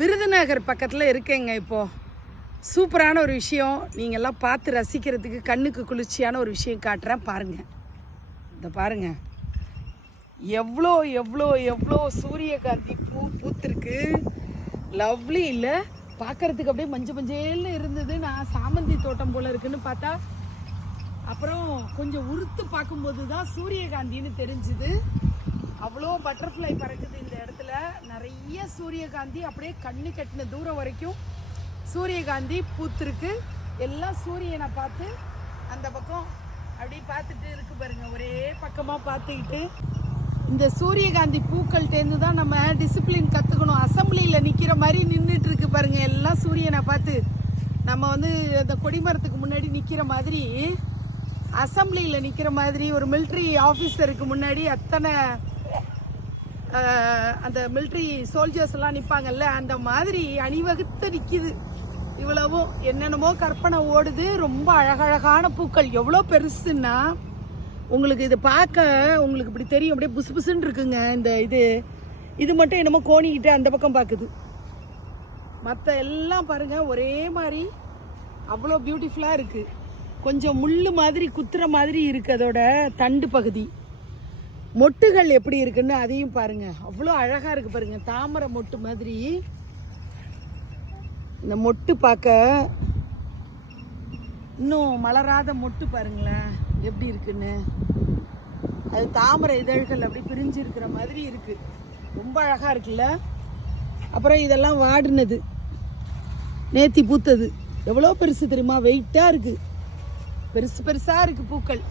விருதுநகர் பக்கத்தில் இருக்கேங்க. இப்போது சூப்பரான ஒரு விஷயம், நீங்கள்லாம் பார்த்து ரசிக்கிறதுக்கு கண்ணுக்கு குளிர்ச்சியான ஒரு விஷயம் காட்டுறேன் பாருங்கள். இந்த பாருங்கள், எவ்வளோ எவ்வளோ எவ்வளோ சூரியகாந்தி பூத்திருக்கு. லவ்லி இல்லை, பார்க்குறதுக்கு அப்படியே மஞ்சள் மஞ்சள்னு இருந்தது. நான் சாமந்தி தோட்டம் போல் இருக்குன்னு பார்த்தா அப்புறம் கொஞ்சம் உறுத்து பார்க்கும்போது தான் சூரியகாந்தின்னு தெரிஞ்சுது. அவ்வளோ பட்டர்ஃப்ளை பறக்குது இந்த இடத்துல. நிறைய சூரியகாந்தி அப்படியே கண்ணு கட்டின தூரம் வரைக்கும் சூரியகாந்தி பூத்திருக்கு. எல்லாம் சூரியனை பார்த்து அந்த பக்கம் அப்படி பார்த்துட்டு இருக்கு பாருங்க, ஒரே பக்கமாக பார்த்துக்கிட்டு. இந்த சூரியகாந்தி பூக்கள்கிட்டேருந்து தான் நம்ம டிசிப்ளின் கற்றுக்கணும். அசம்பிளியில் நிற்கிற மாதிரி நின்றுட்டு இருக்கு பாருங்க, எல்லாம் சூரியனை பார்த்து. நம்ம வந்து அந்த கொடிமரத்துக்கு முன்னாடி நிற்கிற மாதிரி, அசம்பிளியில் நிற்கிற மாதிரி, ஒரு மிலிட்ரி ஆஃபீஸருக்கு முன்னாடி அத்தனை அந்த மிலிட்ரி சோல்ஜர்ஸ் எல்லாம் நிற்பாங்கல்ல, அந்த மாதிரி அணிவகுத்து நிற்கிது. இவ்வளவும் என்னென்னமோ கற்பனை ஓடுது. ரொம்ப அழகழகான பூக்கள். எவ்வளோ பெருசுன்னா உங்களுக்கு இது பார்க்க உங்களுக்கு இப்படி தெரியும், அப்படியே புசு புசுன்னு இருக்குங்க. இந்த இது மட்டும் என்னமோ கோணிக்கிட்டு அந்த பக்கம் பார்க்குது. மற்ற எல்லாம் பாருங்கள் ஒரே மாதிரி அவ்வளோ பியூட்டிஃபுல்லாக இருக்குது. கொஞ்சம் முள் மாதிரி குத்துற மாதிரி இருக்குது அதோட தண்டு பகுதி. மொட்டுகள் எப்படி இருக்குன்னு அதையும் பாருங்கள், அவ்வளோ அழகாக இருக்குது பாருங்கள். தாமரை மொட்டு மாதிரி இந்த மொட்டு பார்க்க. இன்னும் மலராத மொட்டு பாருங்களேன் எப்படி இருக்குன்னு. அது தாமரை இதழ்கள் அப்படி பிரிஞ்சு இருக்கிற மாதிரி இருக்குது. ரொம்ப அழகாக இருக்குல்ல. அப்புறம் இதெல்லாம் வாடினது, நேத்தி பூத்தது. எவ்வளோ பெருசு தெரியுமா, வெயிட்டாக இருக்குது, பெருசு பெருசாக இருக்குது பூக்கள்.